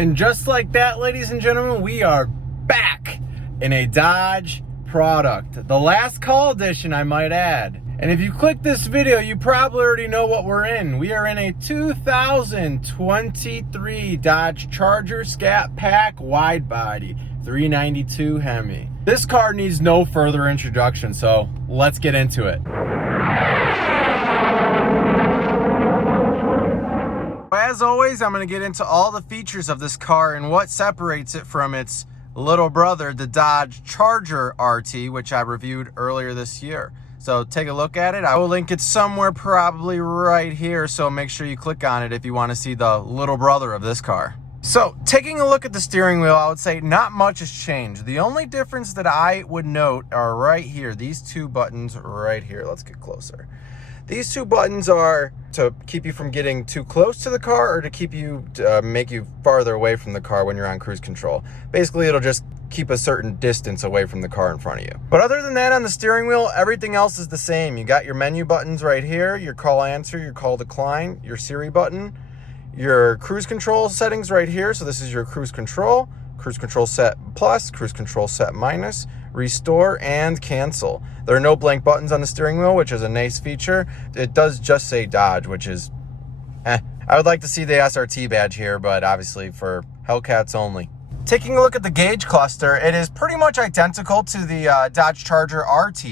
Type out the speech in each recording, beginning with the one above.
And just like that, ladies and gentlemen, we are back in a Dodge product. The last call edition, I might add. And if you click this video, you probably already know what we're in. We are in a 2023 Dodge Charger Scat Pack Widebody 392 Hemi. This car needs no further introduction, so let's get into it. As always, I'm going to get into all the features of this car and what separates it from its little brother, the Dodge Charger RT, which I reviewed earlier this year. So take a look at it. I will link it somewhere probably right here, so make sure you click on it if you want to see the little brother of this car. So taking a look at the steering wheel, I would say not much has changed. The only difference that I would note are right here, these two buttons right here. Let's get closer. These two buttons are to keep you from getting too close to the car or to keep you, make you farther away from the car when you're on cruise control. Basically, it'll just keep a certain distance away from the car in front of you. But other than that, on the steering wheel, everything else is the same. You got your menu buttons right here, your call answer, your call decline, your Siri button, your cruise control settings right here. So this is your cruise control set plus, cruise control set minus, restore, and cancel. There are no blank buttons on the steering wheel, which is a nice feature. It does just say Dodge, which is I would like to see the SRT badge here, but obviously for Hellcats only. Taking a look at the gauge cluster, it is pretty much identical to the Dodge Charger RT.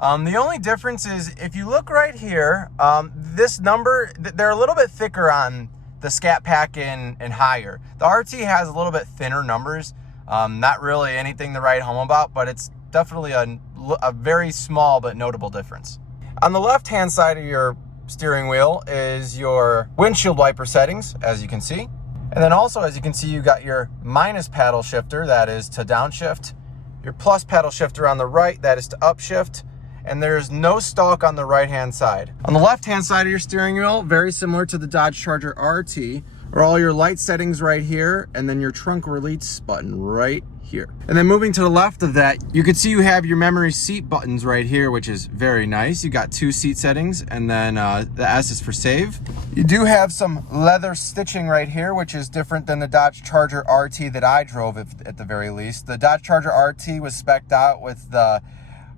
The only difference is if you look right here, this number, they're a little bit thicker on the Scat Pack and higher. The RT has a little bit thinner numbers. Not really anything to write home about, but it's definitely a very small but notable difference. On the left-hand side of your steering wheel is your windshield wiper settings, as you can see. And then also, as you can see, you got your minus paddle shifter, that is to downshift. Your plus paddle shifter on the right, that is to upshift. And there's no stalk on the right-hand side. On the left-hand side of your steering wheel, very similar to the Dodge Charger RT, are all your light settings right here, and then your trunk release button right here. And then moving to the left of that, you can see you have your memory seat buttons right here, which is very nice. You got two seat settings, and then the S is for save. You do have some leather stitching right here, which is different than the Dodge Charger RT that I drove at the very least. The Dodge Charger RT was spec'd out with the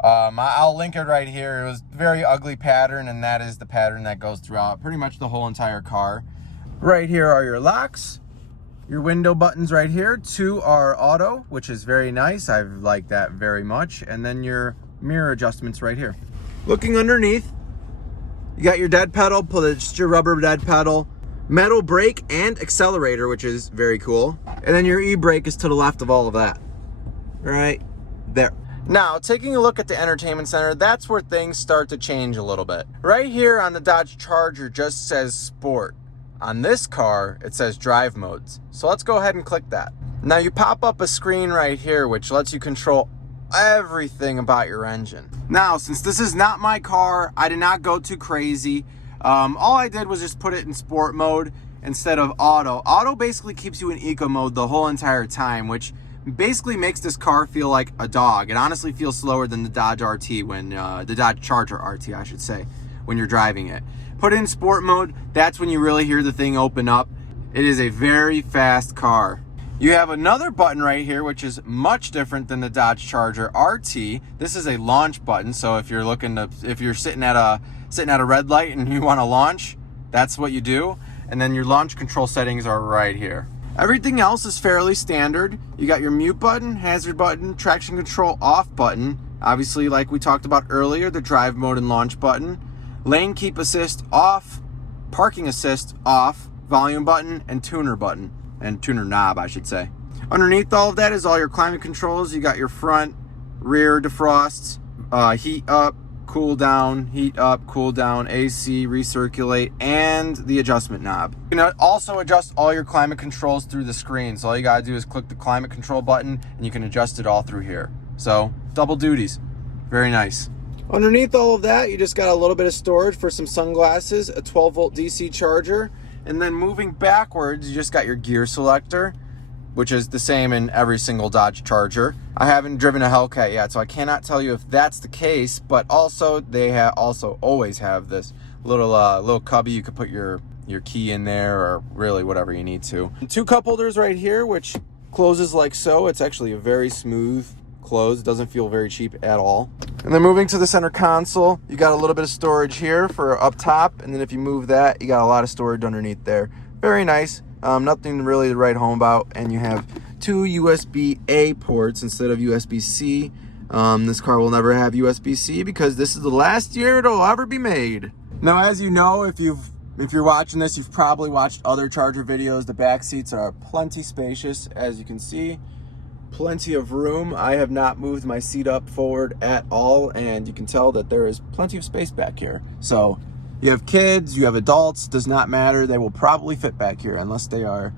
I'll link it right here. It was very ugly pattern, and that is the pattern that goes throughout pretty much the whole entire car. Right here are your locks, your window buttons right here. Two are auto, which is very nice. I like that very much. And then your mirror adjustments right here. Looking underneath, you got your dead pedal, just your rubber dead pedal, metal brake and accelerator, which is very cool. And then your e-brake is to the left of all of that, right there. Now, taking a look at the entertainment center, that's where things start to change a little bit. Right here on the Dodge Charger just says Sport. On this car, it says Drive Modes. So let's go ahead and click that. Now you pop up a screen right here, which lets you control everything about your engine. Now, since this is not my car, I did not go too crazy. All I did was just put it in Sport mode instead of Auto. Auto basically keeps you in Eco mode the whole entire time, which basically makes this car feel like a dog. It honestly feels slower than the Dodge RT the Dodge Charger RT, I should say, when you're driving it. Put it in Sport mode, that's when you really hear the thing open up. It is a very fast car. You have another button right here, which is much different than the Dodge Charger RT. This is a launch button, so if you're sitting at a red light and you want to launch, that's what you do. And then your launch control settings are right here. Everything else is fairly standard. You got your mute button, hazard button, traction control off button. Obviously, like we talked about earlier, the drive mode and launch button. Lane keep assist off, parking assist off, volume button, and tuner button. And tuner knob, I should say. Underneath all of that is all your climate controls. You got your front, rear defrosts, heat up, cool down, heat up, cool down, AC, recirculate, and the adjustment knob. You can also adjust all your climate controls through the screen. So all you gotta do is click the climate control button and you can adjust it all through here. So double duties, very nice. Underneath all of that, you just got a little bit of storage for some sunglasses, a 12-volt DC charger, and then moving backwards, you just got your gear selector, which is the same in every single Dodge Charger. I haven't driven a Hellcat yet, so I cannot tell you if that's the case, but also they also always have this little cubby you could put your your key in there or really whatever you need to. 2 cup holders right here, which closes like so. It's actually a very smooth close. It doesn't feel very cheap at all. And then moving to the center console, you got a little bit of storage here for up top. And then if you move that, you got a lot of storage underneath there. Very nice. Nothing really to write home about. And you have 2 USB-A ports instead of USB-C. This car will never have USB-C because this is the last year it'll ever be made. Now, as you know, if you're watching this, you've probably watched other Charger videos. The back seats are plenty spacious, as you can see. Plenty of room. I have not moved my seat up forward at all, and you can tell that there is plenty of space back here. So you have kids, you have adults, does not matter. They will probably fit back here unless they are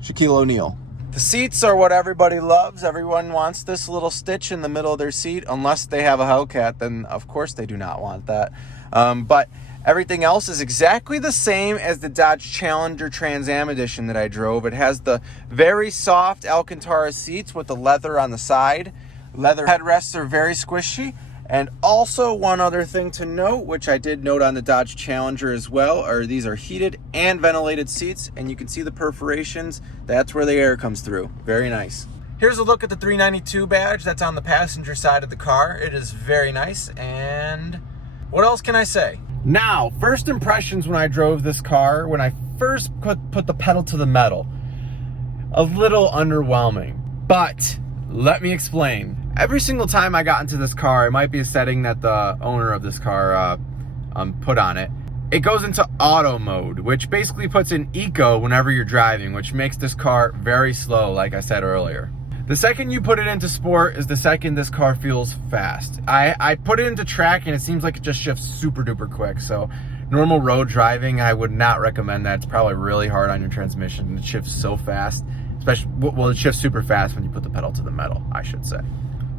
Shaquille O'Neal. The seats are what everybody loves. Everyone wants this little stitch in the middle of their seat. Unless they have a Hellcat, then of course they do not want that. But everything else is exactly the same as the Dodge Challenger Trans Am Edition that I drove. It has the very soft Alcantara seats with the leather on the side. Leather headrests are very squishy. And also one other thing to note, which I did note on the Dodge Challenger as well, are these are heated and ventilated seats, and you can see the perforations. That's where the air comes through. Very nice. Here's a look at the 392 badge that's on the passenger side of the car. It is very nice, and what else can I say? Now, first impressions when I drove this car, when I first put the pedal to the metal, a little underwhelming, but let me explain. Every single time I got into this car, it might be a setting that the owner of this car put on it. It goes into auto mode, which basically puts in eco whenever you're driving, which makes this car very slow, like I said earlier. The second you put it into sport is the second this car feels fast. I put it into track and it seems like it just shifts super duper quick. So normal road driving, I would not recommend that. It's probably really hard on your transmission. It shifts so fast, especially, well, it shifts super fast when you put the pedal to the metal, I should say.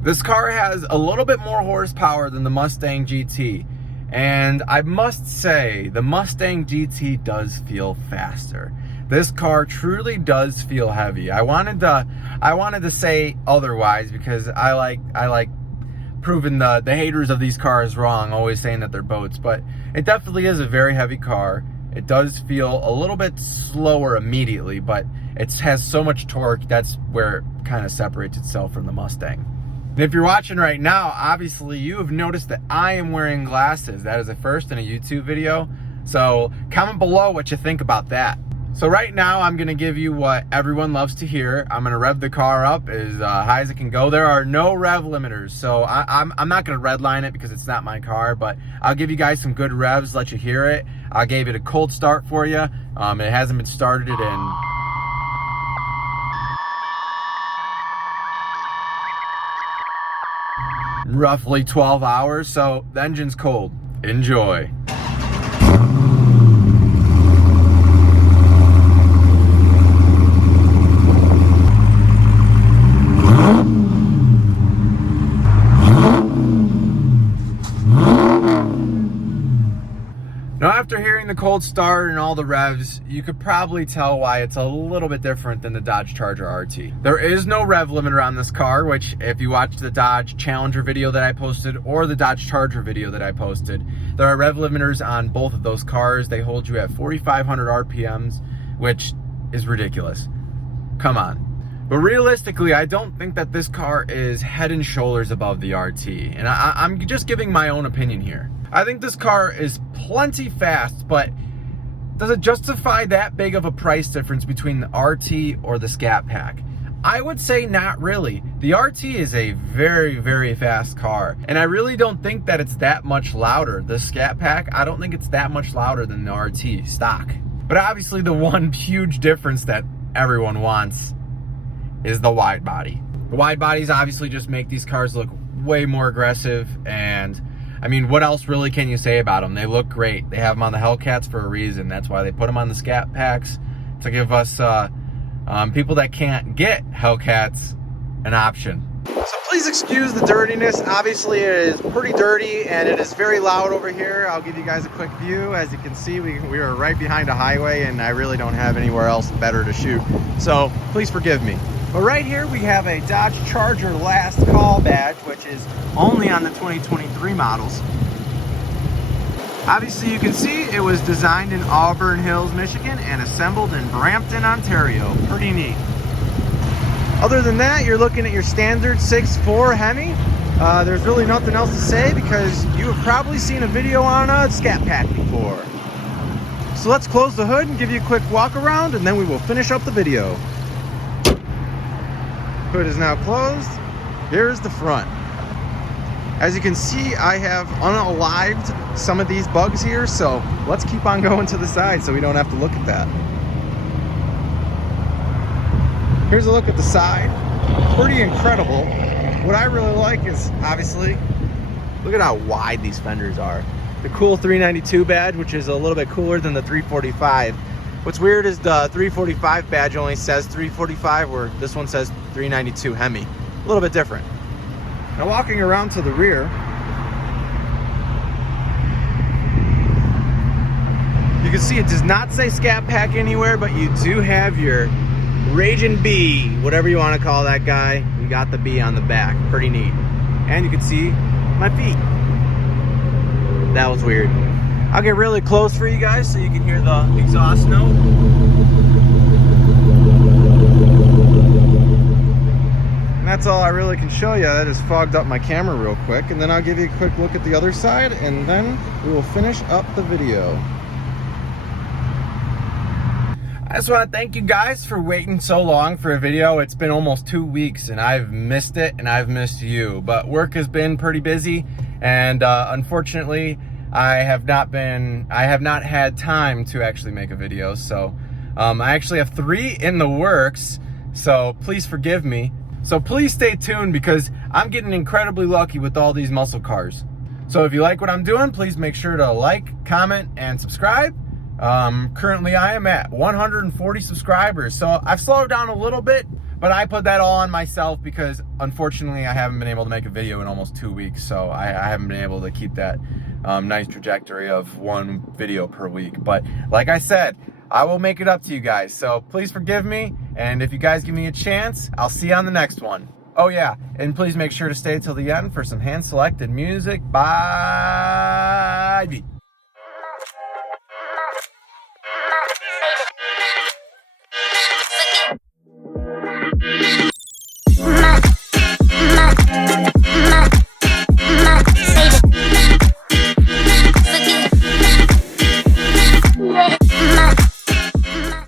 This car has a little bit more horsepower than the Mustang GT. And I must say, the Mustang GT does feel faster. This car truly does feel heavy. I wanted to say otherwise because I like proving the haters of these cars wrong, always saying that they're boats, but it definitely is a very heavy car. It does feel a little bit slower immediately, but it has so much torque, that's where it kind of separates itself from the Mustang. And if you're watching right now, obviously you have noticed that I am wearing glasses. That is a first in a YouTube video. So comment below what you think about that. So right now I'm gonna give you what everyone loves to hear. I'm gonna rev the car up as high as it can go. There are no rev limiters, so I'm not gonna redline it because it's not my car, but I'll give you guys some good revs, let you hear it. I gave it a cold start for you. It hasn't been started in roughly 12 hours, so the engine's cold. Enjoy. Now, after hearing the cold start and all the revs, you could probably tell why it's a little bit different than the Dodge Charger RT. There is no rev limiter on this car, which if you watch the Dodge Challenger video that I posted or the Dodge Charger video that I posted, there are rev limiters on both of those cars. They hold you at 4,500 RPMs, which is ridiculous. Come on. But realistically, I don't think that this car is head and shoulders above the RT. And I'm just giving my own opinion here. I think this car is plenty fast, but does it justify that big of a price difference between the RT or the Scat Pack? I would say not really. The RT is a very, very fast car, and I really don't think that it's that much louder. The Scat Pack, I don't think it's that much louder than the RT stock. But obviously the one huge difference that everyone wants is the wide body. The wide bodies obviously just make these cars look way more aggressive, and I mean, what else really can you say about them? They look great. They have them on the Hellcats for a reason. That's why they put them on the Scat Packs, to give us people that can't get Hellcats an option. So please excuse the dirtiness. Obviously it is pretty dirty and it is very loud over here. I'll give you guys a quick view. As you can see, we are right behind a highway and I really don't have anywhere else better to shoot. So please forgive me. But right here we have a Dodge Charger Last Call badge, which is only on the 2023 models. Obviously you can see it was designed in Auburn Hills, Michigan and assembled in Brampton, Ontario. Pretty neat. Other than that, you're looking at your standard 6.4 Hemi. There's really nothing else to say because you have probably seen a video on a Scat Pack before. So let's close the hood and give you a quick walk around and then we will finish up the video. Hood is now closed. Here's the front. As you can see, I have unalived some of these bugs here, so let's keep on going to the side so we don't have to look at that. Here's a look at the side. Pretty incredible. What I really like is, obviously, look at how wide these fenders are. The cool 392 badge, which is a little bit cooler than the 345. What's weird is the 345 badge only says 345, where this one says 392 Hemi. A little bit different. Now walking around to the rear, you can see it does not say Scat Pack anywhere, but you do have your Raging Bee, whatever you want to call that guy. You got the bee on the back. Pretty neat. And you can see my feet. That was weird. I'll get really close for you guys so you can hear the exhaust note. And that's all I really can show you. That just fogged up my camera real quick. And then I'll give you a quick look at the other side and then we will finish up the video. I just want to thank you guys for waiting so long for a video. It's been almost 2 weeks and I've missed it and I've missed you. But work has been pretty busy and unfortunately I have not had time to actually make a video. So I actually have 3 in the works. So please forgive me. So please stay tuned because I'm getting incredibly lucky with all these muscle cars. So if you like what I'm doing, please make sure to like, comment, and subscribe. Currently I am at 140 subscribers. So I've slowed down a little bit, but I put that all on myself because unfortunately I haven't been able to make a video in almost 2 weeks. So I haven't been able to keep that nice trajectory of 1 video per week. But like I said, I will make it up to you guys. So please forgive me. And if you guys give me a chance, I'll see you on the next one. Oh yeah, and please make sure to stay till the end for some hand-selected music. Bye.